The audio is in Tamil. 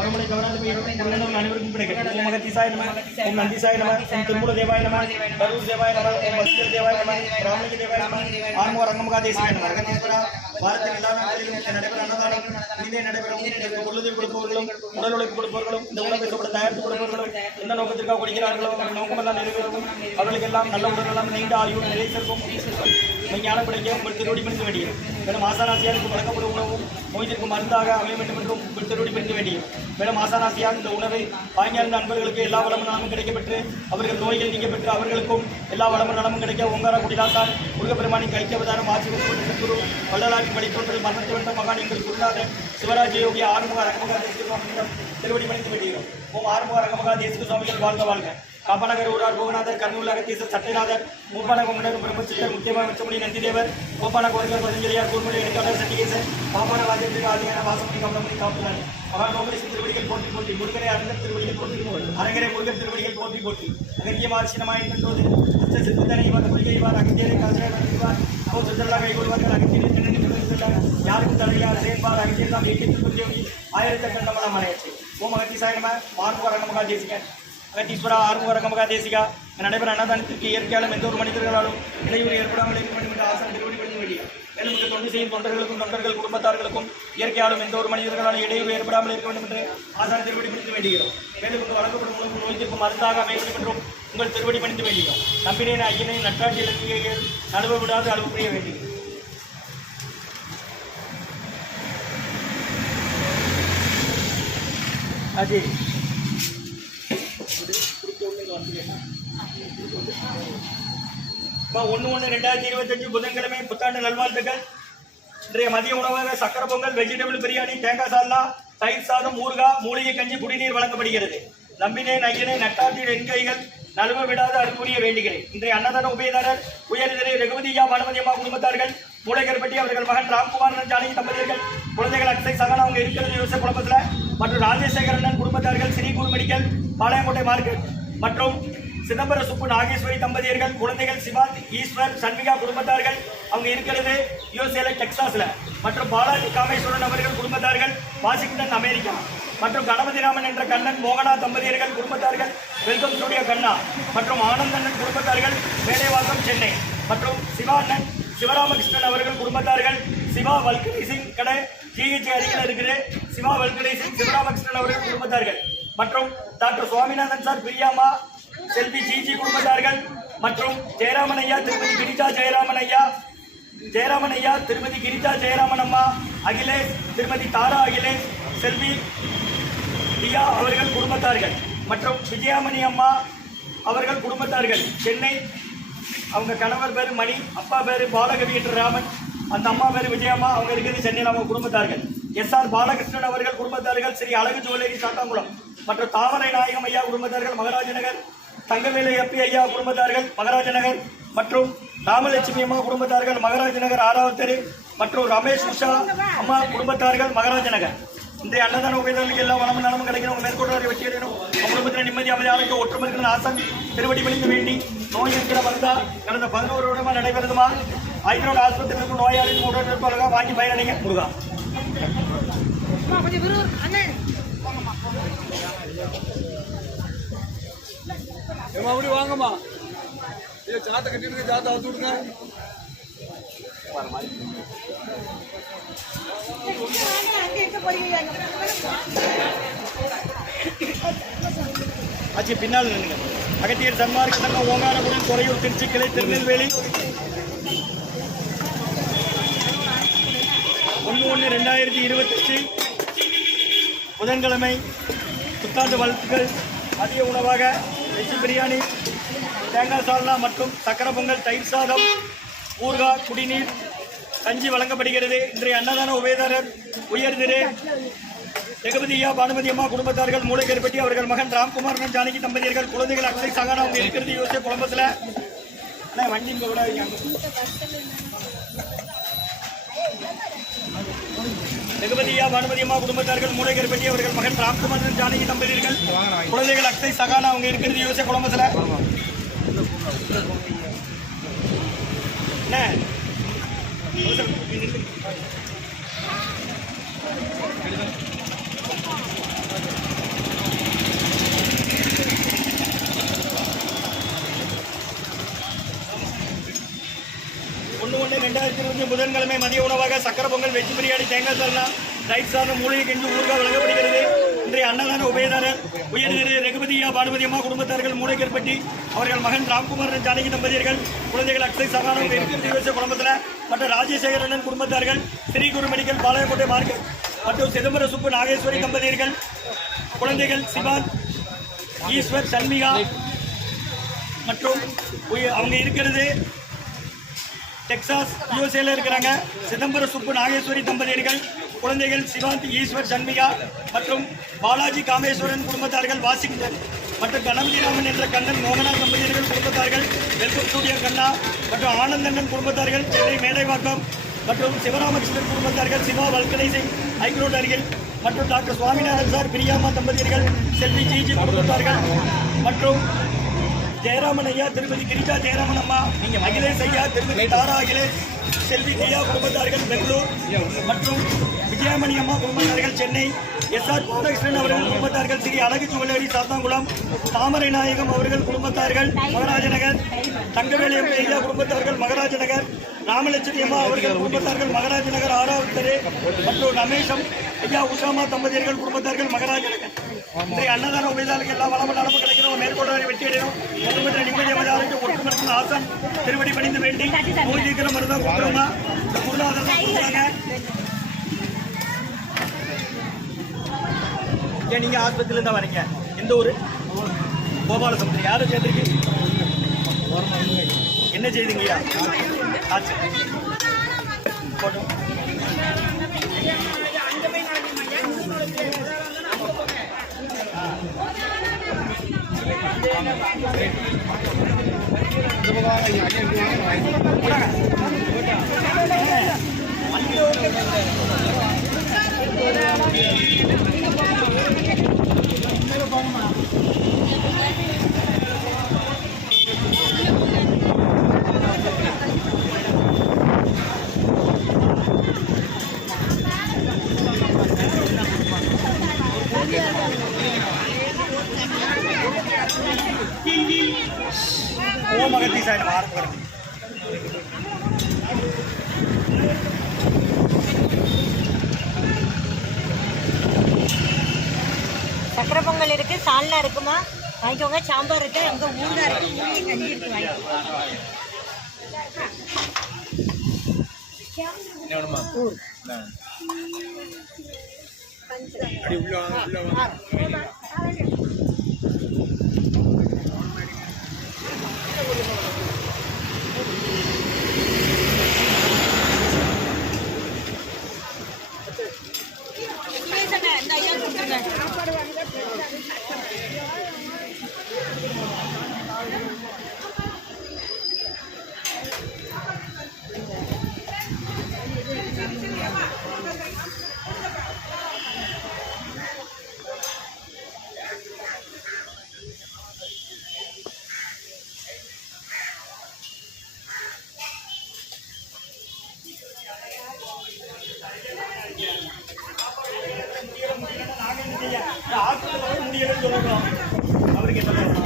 மறுமலை கவர்னர் அனைவருக்கும் கிடைக்கும். ஓம் மகதீசாய நம, ஓம் நந்திசாய நம, ஓம் திருமூல தேவாய நம, கரூர் தேவாய நம, ஓம் வசிஷ்டர் தேவாய நம, ராமலிங்க தேவாய நம, ஆன்மோ ரங்கமகா தேசிகாய நம. ரங்கதீஸ்வரா பாரத்தின் எல்லா நாட்களிலும் நடைபெற அன்னதானம் இனிதே நடைபெறும். பொழுதை கொடுப்பவர்களும் உடல் உழைப்பு கொடுப்பவர்களும் இந்த உணவை தயாரித்து கொடுப்பவர்களும் எந்த நோக்கத்திற்காக கொடுக்கிறார்களோ அந்த நோக்கமெல்லாம் நிறைவேறவும் அவர்களுக்கெல்லாம் நல்ல உடலெல்லாம் நீண்ட ஆயுள் நிறைவேற்கும் ஞான கிடைக்க உங்கள் திருவடி பிடிக்க வேண்டியது. மேலும் ஆசானாசியாருக்கு வழங்கப்படும் உணவும் நோய்த்திற்கு மருந்தாக அமைய வேண்டும் என்றும் உங்கள் திருவடி பிடிக்க வேண்டியது. மேலும் ஆசானாசியார் இந்த உணவை வாங்கியிருந்த நண்பர்களுக்கு எல்லா வளமும் நலமும் கிடைக்கப்பெற்று அவர்கள் நோய்கள் நீங்க பெற்று அவர்களுக்கும் எல்லா வளமும் நலமும் கிடைக்க ஓங்கார குடிலாசான் முருகப்பெருமானின் கைக்கவதாரம் ஆசிரியர் சத்குரு வள்ளலாரின் வழித்தோன்றல் மரணத்து வந்த மகான் எங்கள் குருநாதன் சிவராஜ யோகி ஆறுமுக ரங்கமகா தேசிகம் திருவடி பணிந்து வேண்டுகிறோம். ஓம் ஆறுமுக ரங்கமகா தேசிக சுவாமிகள் வாழ்க வாழ்க. காப்பநகர் ஊரார் கோகநாதர் கர்னூல் அகத்தீசர் சட்டைநாதர் மூப்பான கொங்கடர் பிரம்மச்சித்தர் முக்கியமாக மிச்சமணி நந்திதேவர் கோப்பான கோரிக்கர் பதஞ்சலியார் கூர்மொழி எடுக்காளர் சண்டிகேசன் பாப்பான வாஜேந்திர ஆதியான வாசமணி கமலமணி காப்புனார் மகான் கோபலேச திருவடிகள் போற்றி போற்றி முருகரை அரங்கர் திருவடிகள் போற்றி அரங்கரை முருகர் திருவடிகள் போற்றி போற்றி அகத்தியமார்ஷனமாய் நின்றோது அச்ச சித்தனை இவர் முருகைவார் அகத்தியரை காசையார் அவர் சுற்றலா கைகொள்வார்கள் அகத்தியரை தென்னி யாருக்கும் தடையார் சேர்ப்பார் அகத்தியர் தான் எட்டு திருப்பதி ஆயிரத்தி கண்டமலம் அனையச்சு. ஓம் அகத்தீசாய நம, ஆறுமுக ரங்கமகா தேசிக அகத்தீஸ்வரா ஆறுமுக ரங்கமகா தேசிகா நடைபெற அன்னதானத்திற்கு இயற்கையாலும் எந்த ஒரு மனிதர்களாலும் இடையூறு ஏற்படாமல் இருக்க வேண்டும் என்ற ஆசனம் திருவடி பணிந்து வேண்டிய. மேலும் இங்கு தொண்டு செய்யும் தொண்டர்களுக்கும் தொண்டர்கள் குடும்பத்தார்களுக்கும் இயற்கையாலும் எந்த ஒரு மனிதர்களாலும் இடையூறு ஏற்படாமல் இருக்க வேண்டும் என்று ஆசான திருவடி பணிந்து வேண்டுகிறோம். மேலும் இங்கு வழங்கப்படும் உணவு நோய்த்திற்கு மருந்தாக அமைய வேண்டும் என்றும் உங்கள் திருவடி பணிந்து வேண்டுகிறோம். நம்பினேன் ஐயனை நட்டாட்சி இலக்கியங்கள் நடுவ விடாது அளவு புரிய வேண்டுகிறோம். அஜய் 1/1/2025 புதன்கிழமை புத்தாண்டு நல்வாழ்த்துக்கள். இன்றைய மதிய உணவாக சக்கரை பொங்கல், வெஜிடபிள் பிரியாணி, தேங்காய் சால்னா, தயிர் சாதம், ஊறுகாய், மூலிகை கஞ்சி, குடிநீர் வழங்கப்படுகிறது. நம்பினேன் ஐயனை நட்டாற்றில் எண்கைகள் நழுவ விடாது அருள்புரிய வேண்டுகிறேன். இன்றைய அன்னதான உபயதாரர் உயர்திரை ரகுபதியா பானுமதியம்மா குடும்பத்தார்கள், மூளைகர்பட்டி அவர்கள் மகன் ராம்குமார் ஜானகி தம்பதியர்கள், குழந்தைகள் அக்ஷய் சகன் அவங்க இருக்கிறது யோசனை குழப்பத்தில் மற்றும் ராஜசேகரன் குடும்பத்தார்கள், ஸ்ரீ குரு மெடிக்கல் பாளையங்கோட்டை மார்க்கெட் மற்றும் சிதம்பர சுப்பு நாகேஸ்வரி தம்பதியர்கள், குழந்தைகள் சிவாந்த் ஈஸ்வர் சண்மிகா குடும்பத்தார்கள் அவங்க இருக்கிறது யூஎஸ்ஏல டெக்சாஸ்ல மற்றும் பாலாஜி காமேஸ்வரன் அவர்கள் குடும்பத்தார்கள் வாஷிங்டன் அமெரிக்கா மற்றும் கணபதிராமன் என்ற கண்ணன் மோகனா தம்பதியர்கள் குடும்பத்தார்கள் வெல்கம் ஸ்டுடியோ கண்ணா மற்றும் ஆனந்தண்ணன் குடும்பத்தார்கள் மேடைவாசம் சென்னை மற்றும் சிவானன் சிவராமகிருஷ்ணன் அவர்கள் குடும்பத்தார்கள் சிவா வல்கனி சிங் கடை ஜிஹெச் அருகில் இருக்கிற சிவா வல்கனி சிங் சிவராமகிருஷ்ணன் அவர்கள் குடும்பத்தார்கள் மற்றும் டாக்டர் சுவாமிநாதன் சார் பிரியாமா செல்வி ஜிஜி குடும்பத்தார்கள் மற்றும் ஜெயராமன் ஐயா திருமதி கிரிஜா ஜெயராமன் ஐயா திருமதி கிரிஜா ஜெயராமன் அம்மா அகிலேஷ் திருமதி தாரா அகிலேஷ் செல்வி தியா அவர்கள் குடும்பத்தார்கள் மற்றும் விஜயாமணி அம்மா அவர்கள் குடும்பத்தார்கள் சென்னை. அவங்க கணவர் பேர் மணி, அப்பா பேர் பாலகவி என்ற ராமன், அந்த அம்மா பேர் விஜயம்மா அவங்க இருக்கிறது சென்னையில் அவங்க குடும்பத்தார்கள். எஸ்ஆர் பாலகிருஷ்ணன் அவர்கள் குடும்பத்தார்கள் ஸ்ரீ அழகு ஜுவல்லரி சாத்தாங்குளம் மற்றும் தாமரை நாயகம் ஐயா குடும்பத்தார்கள் மகராஜ நகர், தங்கவேலு எப்பி ஐயா குடும்பத்தார்கள் மகராஜ நகர் மற்றும் ராமலட்சுமி அம்மா குடும்பத்தார்கள் மகராஜ நகர் 6வது தெரு மற்றும் ரமேஷ் உஷா அம்மா குடும்பத்தார்கள் மகராஜ நகர். இன்றைய அன்னதான உபயதாரர்களுக்கு எல்லா வளமும் நலமும் கிடைக்கணும், மேற்கொண்டு வெற்றி அடையணும், குடும்பத்தில் நிம்மதி அமைதி ஆளுக்கு ஒற்றுமை இருக்கிற ஆசன் திருவடி பணிந்து வேண்டி நோய் இருக்கிற வந்தா கடந்த 11 வருடமா நடைபெறுதுமா ஐநூறு ஆஸ்பத்திரிக்கும் நோயாளிகள் உடனடியாக வாங்கி பயனடைங்க. முருகா அப்படி வாங்கம்மா, இல்ல சாத்த கட்டிட்டு சாத்த அவுத்து விடுங்க. ஆச்சு பின்னால் நின்னுங்க. அகத்தியர் சன்மார்க்க சங்கம் ஓங்காரபுரம் துறையூர் திருச்சி கிளை திருநெல்வேலி 1/1/2025 புதன்கிழமை புத்தாண்டு வாழ்த்துக்கள். மதிய உணவாக வெஜ் பிரியாணி, தேங்காய் சால்னா மற்றும் சக்கரை பொங்கல், தயிர் சாதம், ஊறுகாய், குடிநீர், கஞ்சி வழங்கப்படுகிறது. இன்றைய அன்னதான உபயதாரர் உயர்திரு ரகுபதியா பானுமதி அம்மா குடும்பத்தார்கள், மூளைகர்பட்டி அவர்கள் மகன் ராம்குமார் ஜானகி தம்பதியர்கள், குழந்தைகள் அக்ஷய் சகானா அவங்க இருக்கிறது யோசிய குழம்பத்தில். ஆனால் வண்டி இங்கே விடாதீங்க. ரகுபதியா பானுமதி அம்மா குடும்பத்தார்கள் மூளைக்கருப்பட்டி அவர்கள் மகன் ராம்குமார் ஜானகி தம்பதியர்கள் குழந்தைகள் அக்ஷய் சகானா அவங்க இருக்கிறது யோசிய குடும்பத்தில் என்ன ஒன்று 2020 புதன்கிழமை மதிய உணவாக சக்கர பொங்கல் வெஜ் பிரியாணி தேங்காய் சால்னா ரைட் சாதம் மூலிகை கெஞ்சு ஊறுகாய் வழங்கப்படுகிறது. இன்றைய அன்னதான உபயதாரர் உயர்திரு ரகுபதியா பானுமதி அம்மா குடும்பத்தார்கள் மூளைக்கருப்பட்டி அவர்கள் மகன் ராம்குமார் ஜானகி தம்பதியர்கள் குழந்தைகள் அக்ஷய் சகானம் இருக்கிற குடும்பத்தில் மற்ற ராஜசேகரன் குடும்பத்தார்கள் ஸ்ரீ குரு மெடிக்கல் பாளையக்கோட்டை மார்க்கெட் மற்றும் சிதம்பர சுப்பு நாகேஸ்வரி தம்பதியர்கள் குழந்தைகள் சிவான் ஈஸ்வர் சண்மிகா மற்றும் அவங்க இருக்கிறது டெக்சாஸ் யூஎஸ்ஏல இருக்கிறாங்க. சிதம்பர சுப்பு நாகேஸ்வரி தம்பதியர்கள் குழந்தைகள் சிவாந்த் ஈஸ்வர் சண்மிகா மற்றும் பாலாஜி காமேஸ்வரன் குடும்பத்தார்கள் வாஷிங்டன் மற்றும் கணபதிராமன் என்ற கண்ணன் மோகனா தம்பதியர்கள் குடும்பத்தார்கள் வெல்கம் ஸ்டூடியோ கண்ணா மற்றும் ஆனந்தண்ணன் குடும்பத்தார்கள் சென்னை மேலைவாக்கம் மற்றும் சிவராமகிருஷ்ணன் குடும்பத்தார்கள் சிவா வல்கலை சிங் ஹைகோர்ட் அருகில் மற்றும் டாக்டர் சுவாமிநாதன் சார் பிரியாமா தம்பதியர்கள் செல்வி ஜிஜி குடும்பத்தார்கள் மற்றும் ஜெயராமன் ஐயா திருமதி கிரிஜா ஜெயராமன் அம்மா அகிலேஷ் ஐயா திருமதி தாரா அகிலேஷ் செல்வி கியா குடும்பத்தார்கள் பெங்களூர் மற்றும் விஜயமணி அம்மா குடும்பத்தார்கள் சென்னை எஸ்ஆர் கோதகிருஷ்ணன் அவர்கள் குடும்பத்தார்கள் ஸ்ரீ அழகு ஜுவல்லரி சாத்தாங்குளம் தாமரை நாயகம் அவர்கள் குடும்பத்தார்கள் மகராஜநகர் தங்கவேலி ஐயா குடும்பத்தார்கள் மகராஜநகர் ராமலட்சுமி அம்மா அவர்கள் குடும்பத்தார்கள் மகராஜநகர் 6வது தெரு மற்றும் ரமேஷம் ஐயா உஷாமா தம்பதியர்கள் குடும்பத்தார்கள் மகராஜநகர். இன்றைய அன்னதான உபயதாரர்கள் எல்லா வளமும் நலமும் கிடைக்கிறோம் மேற்கொண்டு வெற்றி அடைகிறோம் ஒட்டுமொத்த நிம்மதி அமைதாருக்கு ஒட்டுமொத்த ஆசான் திருவடி பணிந்து வேண்டி நோய் தீர்க்கிற மருந்தாக கொடுக்குறோமா இந்த பொருளாதாரம் கொடுக்குறாங்க. ஏன் நீங்கள் ஆஸ்பத்திரியில் தான் வரீங்க? எந்த ஊர்? கோபாலசமுத்திரம். யாரும் சேர்ந்துருக்கு? என்ன செய்தீங்கய்யா? ஆச்சு போட்டோம். ஓம் அகத்தீசாய நமः. ஆரம்பிக்கிறோம். சக்கரை பொங்கல் இருக்கு, சால்னா இருக்குமா வாங்கிக்கோங்க. சாம்பார் இருக்கு, அங்கே ஊறுகாய் இருக்கு, மூலிகை கஞ்சி இருக்கு இந்த ஐயா கொடுத்துருங்க. முடியலன்னு சொல்லணும். அவருக்கு என்ன